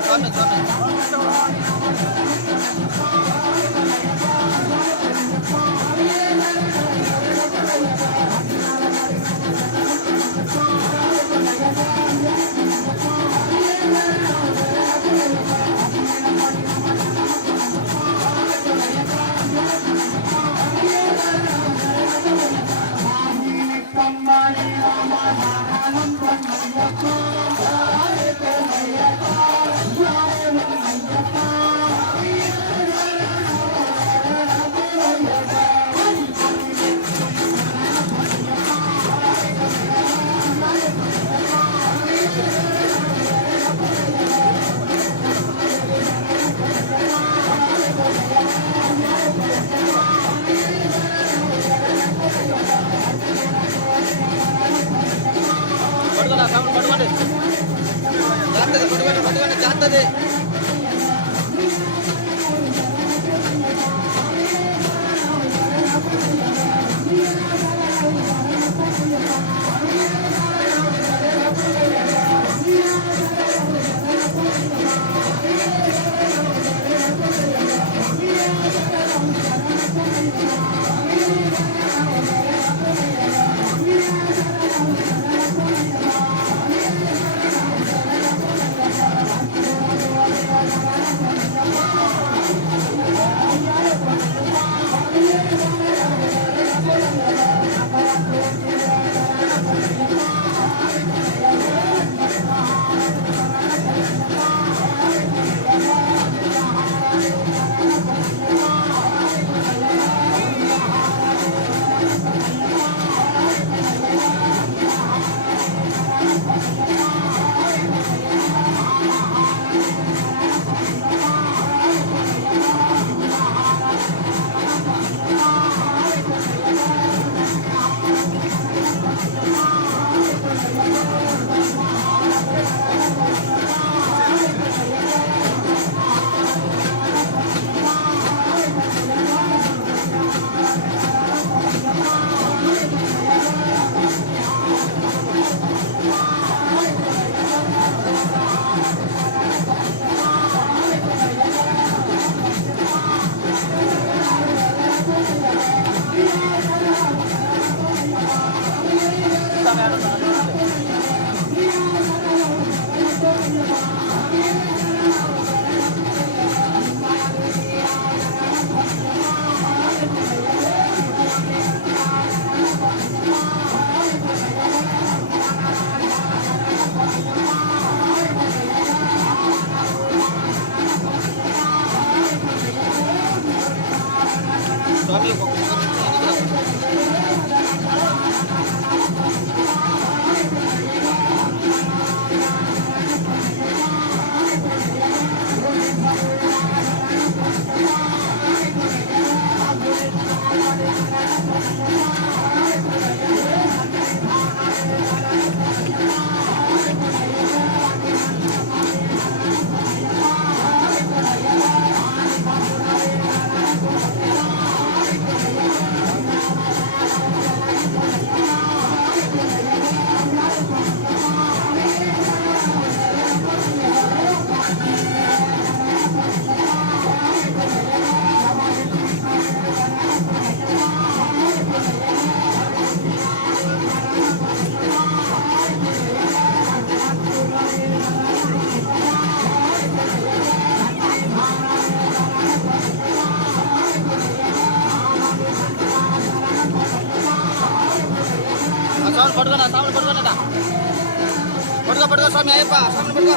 స్వామి స్వామి పట్టుకోండి జాగ్రత్త పట్టుకోండి జాగ్రత్త పట్టుకోనా సాములు పట్టుకోనట పట్టుకో స్వామి అయ్యప్ప సాములు పట్టుకో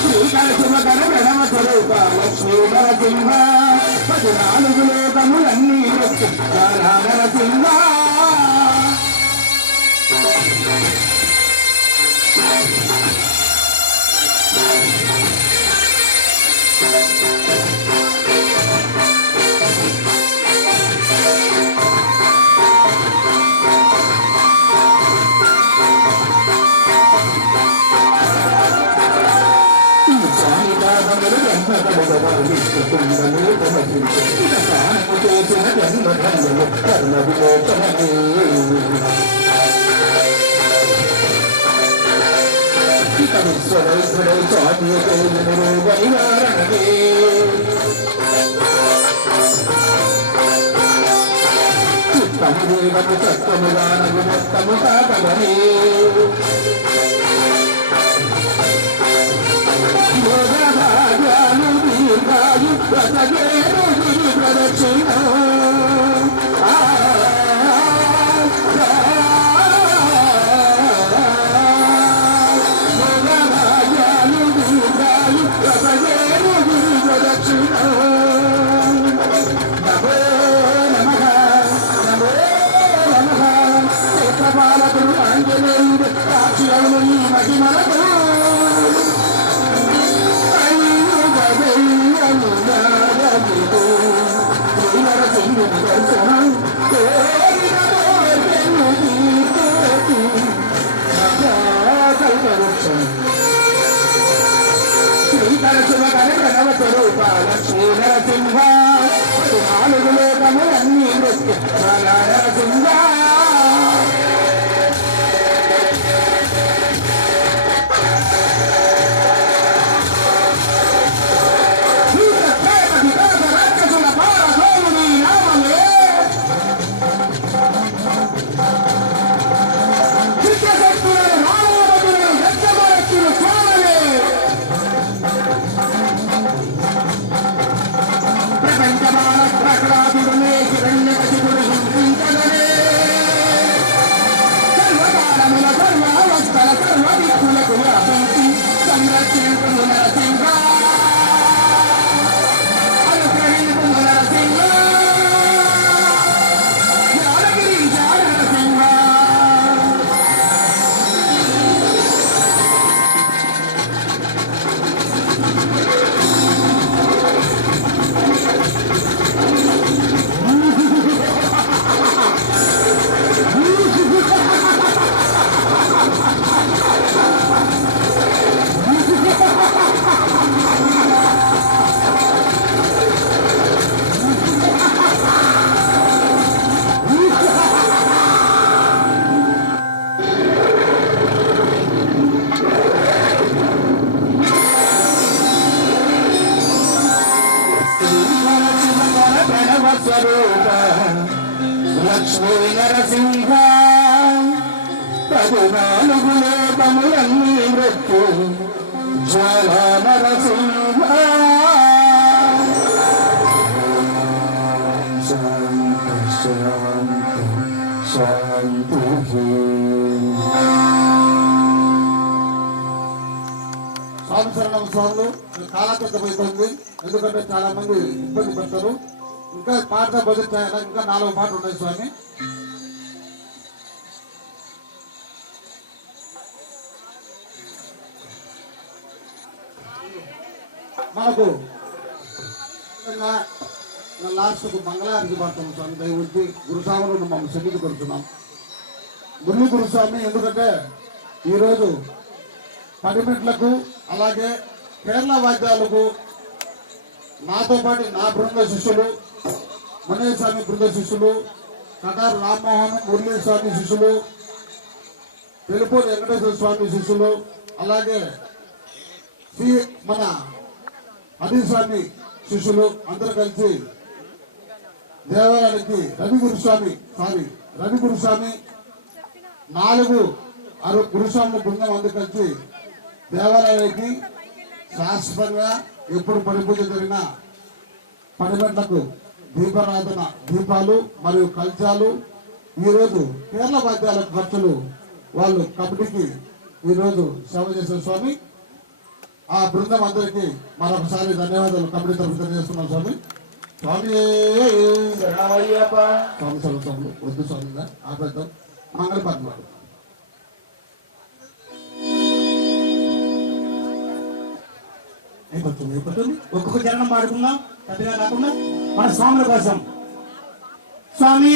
శ్రీకరసుమకర ప్రణవ స్వరూప లక్ష్మీ నరసింహ 14 లోకములన్నీ నరసింహ లక్ష్మీ నరసింహ 14 లోకములన్నీ మృత్యు జ్వాల నరసింహ సంవత్సరం స్వాములు కాలపెట్టబోతుంది. ఎందుకంటే చాలా మంది ఇబ్బంది పడతారు. ఇంకా పాట బదులు చేయాలి. ఇంకా 4 పాటలు ఉన్నాయి స్వామి. మనకు లాస్ట్కు మంగళారతి పాడుతున్నాం స్వామి. దయవుంచి గురుస్వాములు మమ్మల్ని సన్నిధి కొడుతున్నాం. మురళీ గురుస్వామి ఎందుకంటే ఈరోజు పడిమెట్లకు అలాగే కేరళ వాద్యాలకు నాతో పాటు నా బృంద శిష్యులు మునయ్య స్వామి బృంద శిష్యులు కటారు రామ్మోహన్ మురళీ స్వామి శిష్యులు తెలుపూరు వెంకటేశ్వర స్వామి శిష్యులు అలాగే మన అదీ స్వామి శిష్యులు అందరూ కలిసి దేవాలయానికి రవి గురుస్వామి 4 గురుస్వామి బృందం అందరూ కలిసి దేవాలయానికి శాశ్వతంగా ఎప్పుడు పడిపూజ జరిగిన పడిమెట్లకు దీపారాధన దీపాలు మరియు కల్చాలు ఈరోజు కేరళ వాద్యాల ఖర్చులు వాళ్ళు కమిటీకి ఈరోజు సేవ చేసిన స్వామి. ఆ బృందం అందరికీ మరొకసారి ధన్యవాదాలు కమిటీ తరఫున తెలియజేస్తున్నాం స్వామి. స్వామి స్వామి స్వామి వద్దు స్వామి ఆపేద్దాం. మంగళపద్మాలు అయిపోతుంది. ఒక్కొక్క చరణం పాడుకుందాం పెద్దగా కాకుండా మన స్వాముల కోసం. స్వామి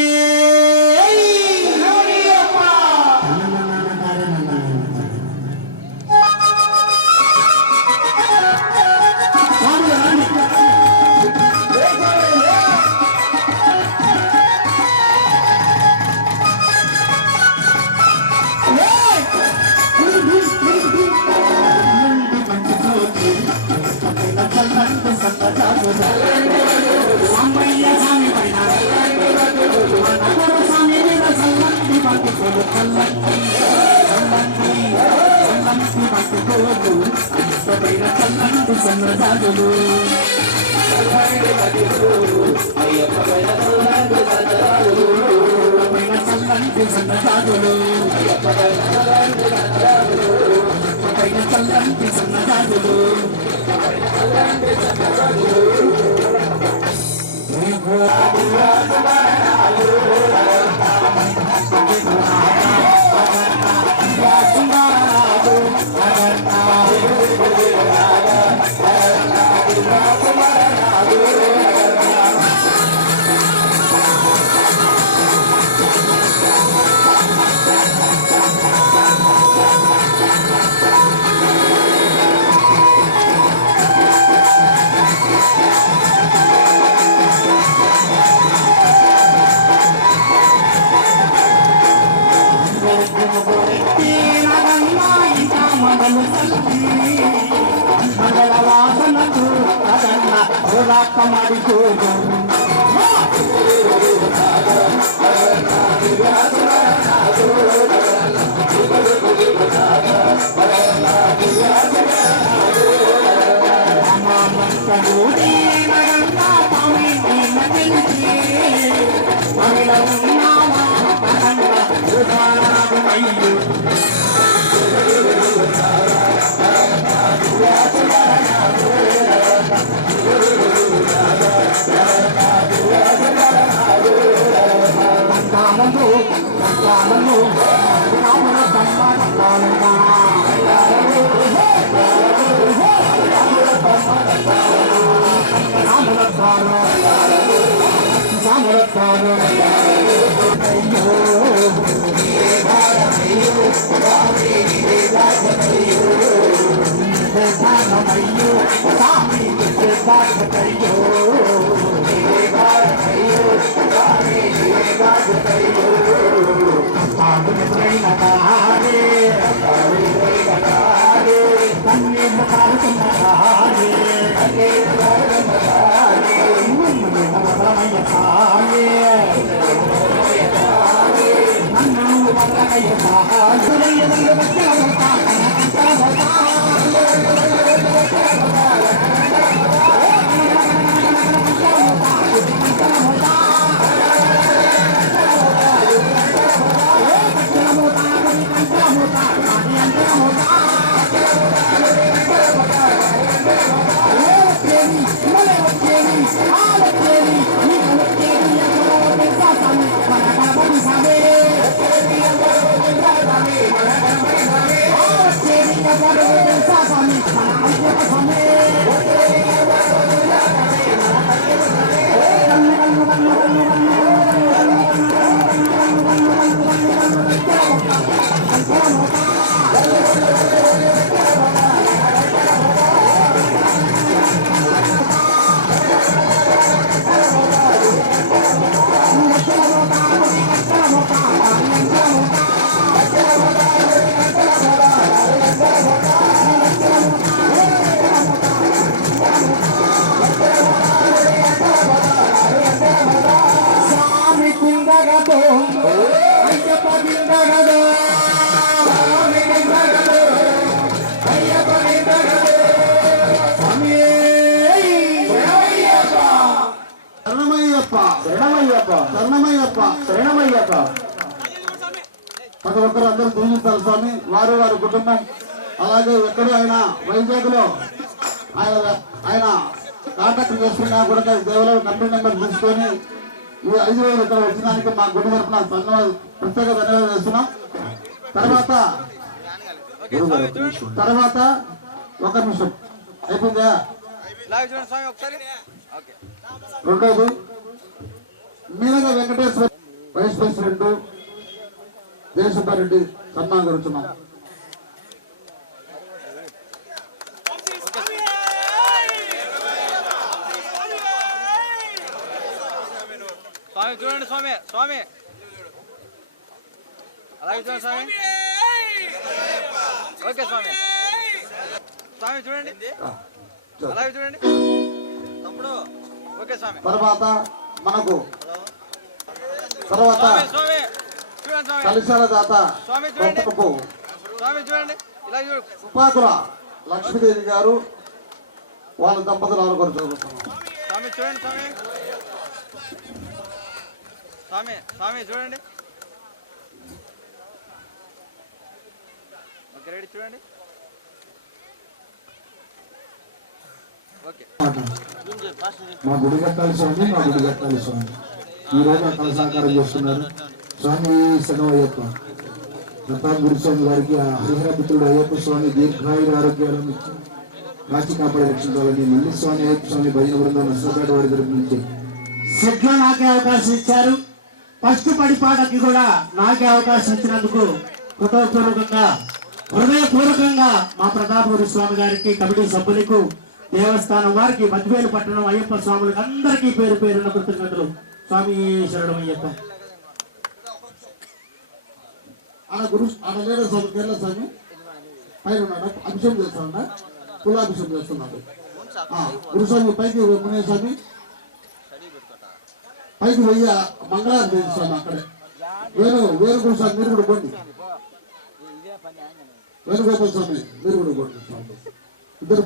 శరణమయ్యప్ప శరణమయ్యప్ప శరణమయ్యప్ప. ప్రతి ఒక్కరు అందరూ దీవించాలి స్వామి. వారు వారి కుటుంబం అలాగే ఎక్కడో ఆయన వైజాగ్లో ఆయన కాంటాక్ట్ చేసుకున్నా కూడా దేవాలయం కంపెనీ నెంబర్ తీసుకొని ఈ 5,000 ఇక్కడ వచ్చినానికి మా గుడి తరఫున ప్రత్యేక ధన్యవాదాలు చేస్తున్నాం. తర్వాత ఒక నిమిషం అయిపోయిందా? రెండోది మీనగ వెంకటేశ్వర వైస్ ప్రెసిడెంట్ దేశపారెడ్డి సన్మానం జరుగుతున్నాం. స్వామి చూడండి స్వామి స్వామి అలాగే చూడండి స్వామి. ఓకే స్వామి స్వామి చూడండి అలాగే చూడండి తమ్ముడు. ఓకే స్వామి. తర్వాత మనకు స్వామి స్వామి చూడండి స్వామి కలిశాల దాత స్వామి చూడండి గొప్పకు స్వామి చూడండి ఇలా చూడు. ఉపాకుల లక్ష్మీదేవి గారు వాళ్ళ దంపతులు ఆరుకొరు చదువుతున్నాం. స్వామి చూడండి స్వామి స్వామి స్వామి చూడండి. ఓకే రెడీ చూడండి. ఓకే మా గుడి కట్టాలి స్వామి, మా గుడి కట్టాలి స్వామి. ఈ రోజు అక్కడ సహకారం చేస్తున్నారు స్వామి శనవయ్యప్ప ప్రతాప్ గురుస్వామి గారికి ఆ హరిహరపుత్రుడు అయ్యప్ప స్వామి దీర్ఘాయుర ఆరోగ్యాలను ఇచ్చి కాచి కాపాడి రక్షించాలని మల్లి స్వామి అయ్యప్ప స్వామి భజన బృందం నష్టపేట వారి తరపు నుంచి సెట్లో నాకే అవకాశం ఇచ్చారు. ఫస్ట్ పడిపాటకి కూడా నాకే అవకాశం ఇచ్చినందుకు హృదయపూర్వకంగా మా ప్రతాప్ గురుస్వామి గారికి, కమిటీ సభ్యులకు, దేవస్థానం వారికి, మధ్యవేలు పట్టణం అయ్యప్ప స్వాములకు అందరికీ పేరు పేరున్న కృతజ్ఞతలు. స్వామి శరణం అయ్యప్ప. ఆడ లేడు స్వామి కేరళ స్వామి పైన ఉన్నాడు. అభిషేకం చేస్తాడా? కులాభిషేకం చేస్తున్నాడు. గురుస్వామి పైకి మునే స్వామి పైకి వెయ్యి మంగళారతి చేస్తాను. అక్కడే వేరు గురుస్వామి మీరు కూడా పోండి. వేణుగోపాల స్వామి మీరు కూడా పోండి. ఇద్దరు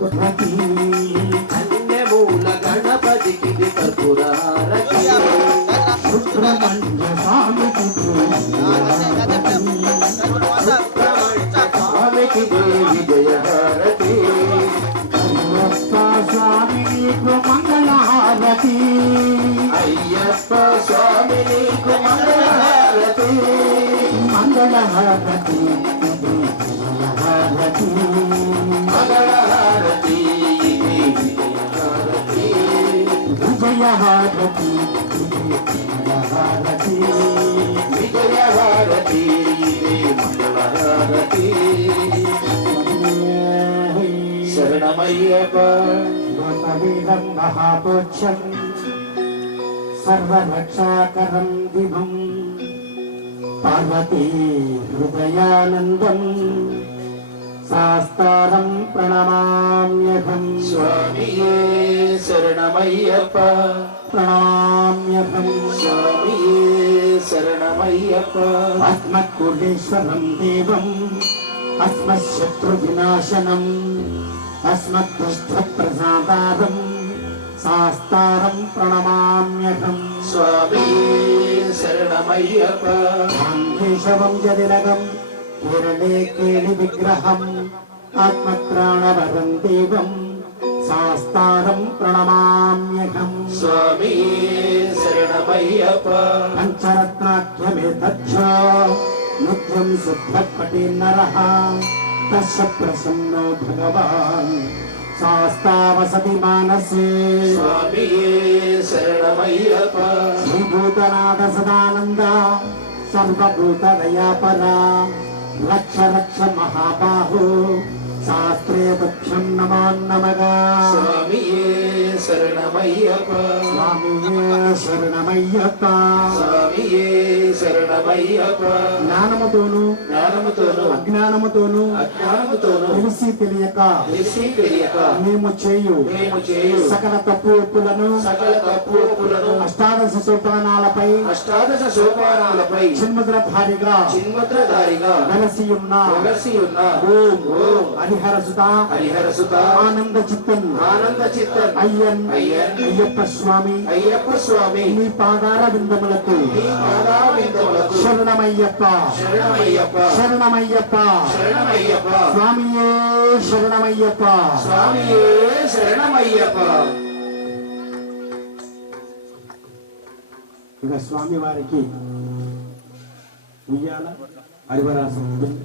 గణపతికి కర్పూరారతి స్వామికి దేవి జయహారతి స్వామి నీకు మంగళహారతి. అయ్యప్ప స్వామి నీకు మంగళహారతి మంగళహారతి మంగళహారతి మంగళహారతి విజయహారతి మంగళహారతి విజయహారతి మంగళహారతి శరణమయ్యప్ప. లోకవీరం మహాపోక్షం సర్వరక్షాకరం విభం పార్వతీ హృదయానందం శాస్త్రం ప్రణమామ్యహం. స్వామియే శరణమయ్యప్ప. ప్రణమామ్యహం. స్వామియే శరణమయ్యప్ప. అస్మత్కులేశ్వరం దేవం అస్మశత్రు వినాశనం అస్మద్దుష్టప్రసాదారం శాస్త్రం ప్రణమామ్యహం. స్వామియే శరణమయ్యప్ప. కేశవం జదిలగం కేరళే కేళి విగ్రహం ఆత్మత్రాణవరం దేవం శాస్త్రం ప్రణమామ్యహం. స్వామియే శరణమయ్యప్ప. పంచరత్నాఖ్యమేతచ్చ నిత్యం శుద్ధపటే నరః తస్య ప్రసన్నో భగవాన్ శాస్తావసతి మానసే. స్వామియే శరణమయ్యప్ప. శ్రీభూతనాథ సదానంద సర్వభూత దయాపరా రక్ష రక్ష మహాబాహో శాస్త్రే పక్షం నమోన్నమగా. స్వామియే శరణమయ్యప్ప. స్వామియే శరణమయ్యప్ప. స్వామియే శరణమయ్యప్ప. జ్ఞానముతోను జ్ఞానముతోను అజ్ఞానముతోను అజ్ఞానముతోను తెలిసి తెలియక తెలిసి తెలియక మేము చేయు సకల తప్పు ఒప్పులను సకల తప్పు ఒప్పులను అష్టాదశ సోపానాలపై అష్టాదశ సోపానాలపై చిన్ముద్రధారిగా చిన్ముద్రధారిగా వెలసి ఉన్న వెలసి ఉన్న ఓం ఓం హరి హరిహర సుత హరిహర సుత ఆనంద చిత్తన్ ఆనంద చిత్తన్ అయ్యన్ అయ్యన్ అయ్యప్ప స్వామి అయ్యప్ప స్వామి మీ పాదార విందములకు నీ పాదారవిందములకు శరణమయ్యప్ప శరణమయ్యప్ప శరణమయ్యప్ప శరణమయ్యప్ప స్వామియే శరణమయ్యప్ప స్వామియే శరణమయ్యప్ప. ఇక స్వామి వారికి ఉయ్యాల హరివరాసం ఉంటుంది.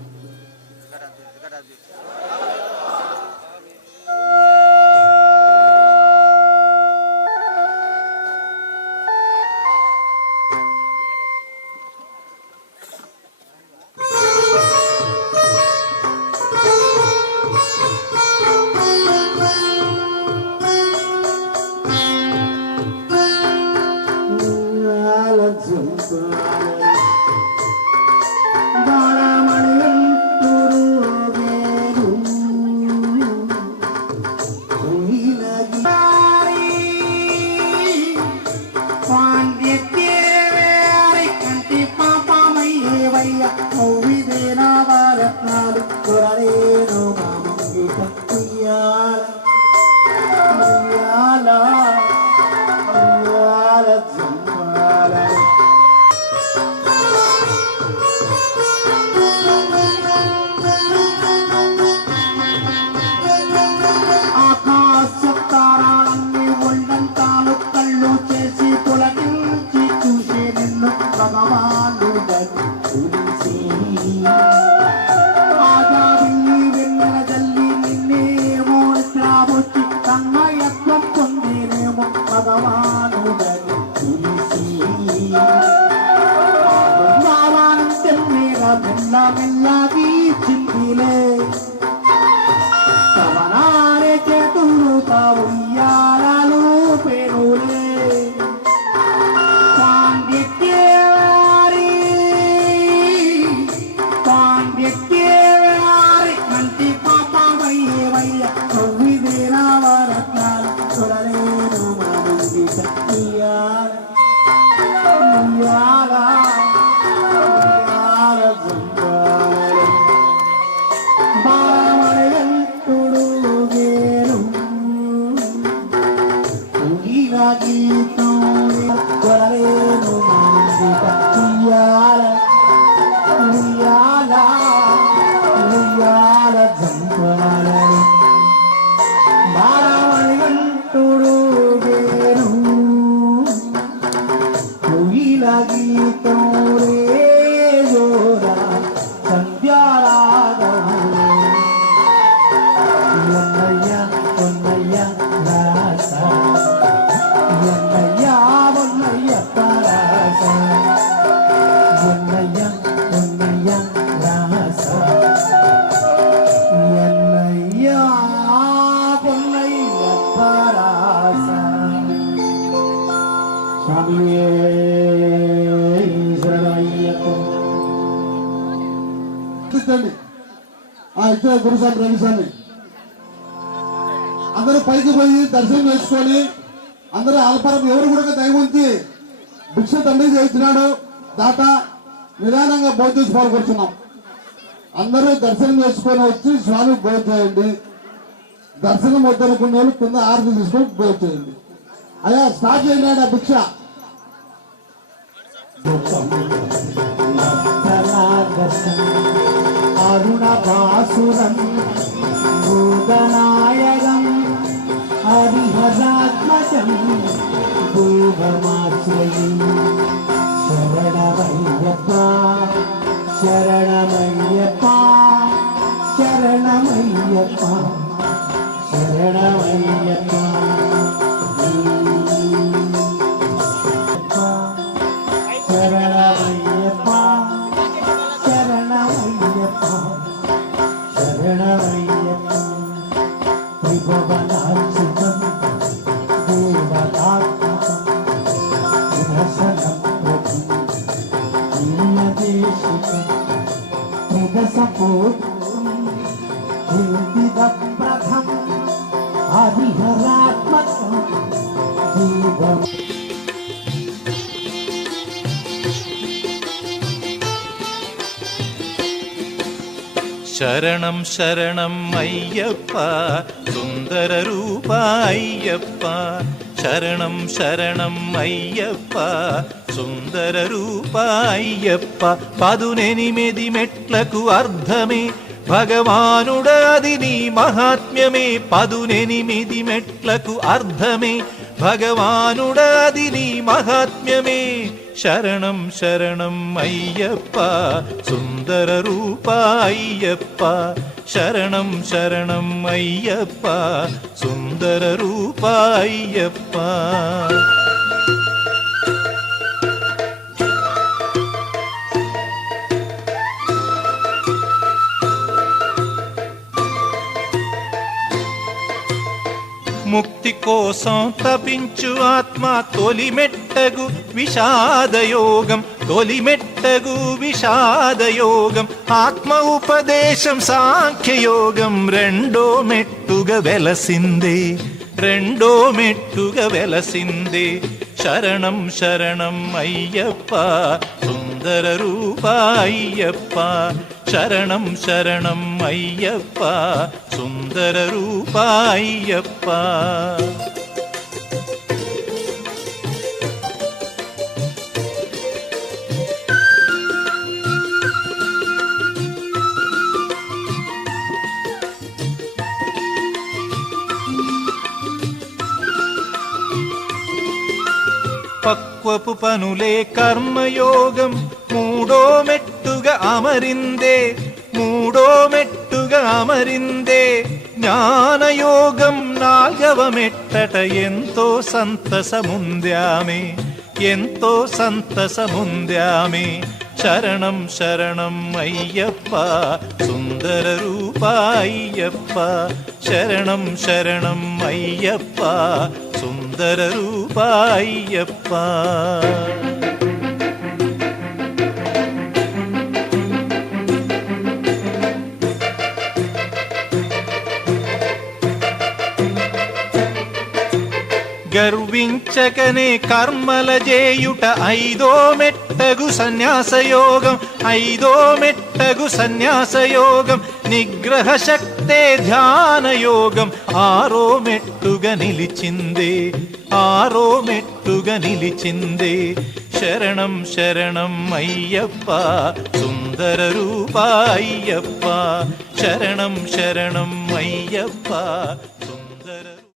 ఇచ్చే గురుస్వామి రవిస్వామి అందరూ పైకి పోయి దర్శనం చేసుకొని అందరూ అల్పరం ఎవరు కూడా దయవుంచి భిక్ష తండ్రి చేయించినాడు దాత నిదానంగా భోజనం చేసి పాల్గొడుతున్నాం. అందరూ దర్శనం చేసుకొని వచ్చి స్వామి భోజనం చేయండి. దర్శనం వద్దనుకున్న వాళ్ళు కింద ఆరతి తీసుకొని భోజనం చేయండి. అయ్యా స్టార్ట్ చేయండి ఆ భిక్ష. అరుణభాసురం భూతనాయకం హరిహరాత్మజం భూగమాశ్రయీ శరణమయ్యప్ప శరణమయ్యప్ప శరణమయ్యప్ప శరణమయ్యప్ప శరణమయ్యప్ప శరణమయ్యప్ప శరణమయ్యప్ప త్రిభువనార్చితం దేవతాత్మకం వినశనం ప్రభు దివ్యదేశికం త్రిదశపోత్రం హిందిదప్రథం హరిహరాత్మకం దీపం. శరణం శరణం అయ్యప్ప సుందర రూప అయ్యప్ప శరణం శరణం అయ్యప్ప సుందర రూప అయ్యప్ప 18 మెట్లకు అర్థమే భగవానుడది నీ మహాత్మ్యమే 18 మెట్లకు అర్థమే భగవానుడది నీ మహాత్మ్యమే శరణం శరణం అయ్యప్ప సుందర రూప అయ్యప్ప శరణం శరణం అయ్యప్ప సుందర రూప అయ్యప్ప ముక్తి కోసం తపించు ఆత్మ తొలిమెట్టగు విషాదయోగం తొలిమెట్టగు విషాదయోగం ఆత్మ ఉపదేశం సాంఖ్యయోగం రెండో మెట్టుగా వెలసిందే రెండో మెట్టుగా వెలసిందే శరణం శరణం అయ్యప్ప సుందర రూప అయ్యప్ప శరణం శరణం అయ్యప్ప సుందర రూప అయ్యప్ప పక్వపు పనులే కర్మయోగం మూడో మెట్టుగా అమరిందే మూడో మెట్టుగా అమరిందే జ్ఞానయోగం నాల్గవ మెట్టట ఎంతో సంతసముంద్యామే ఎంతో సంతసముంద్యామే శరణం శరణం అయ్యప్ప సుందర రూప అయ్యప్ప శరణం శరణం అయ్యప్ప సుందర రూప అయ్యప్ప గర్వించకనే కర్మల చేయుట ఐదో మెట్టగు సన్యాసయోగం ఐదో మెట్టగు సన్యాసయోగం నిగ్రహ శక్తే ధ్యానయోగం ఆరో మెట్టుగా నిలిచిందే ఆరో మెట్టుగా నిలిచిందే శరణం శరణం అయ్యప్ప సుందర రూప అయ్యప్ప శరణం శరణం అయ్యప్ప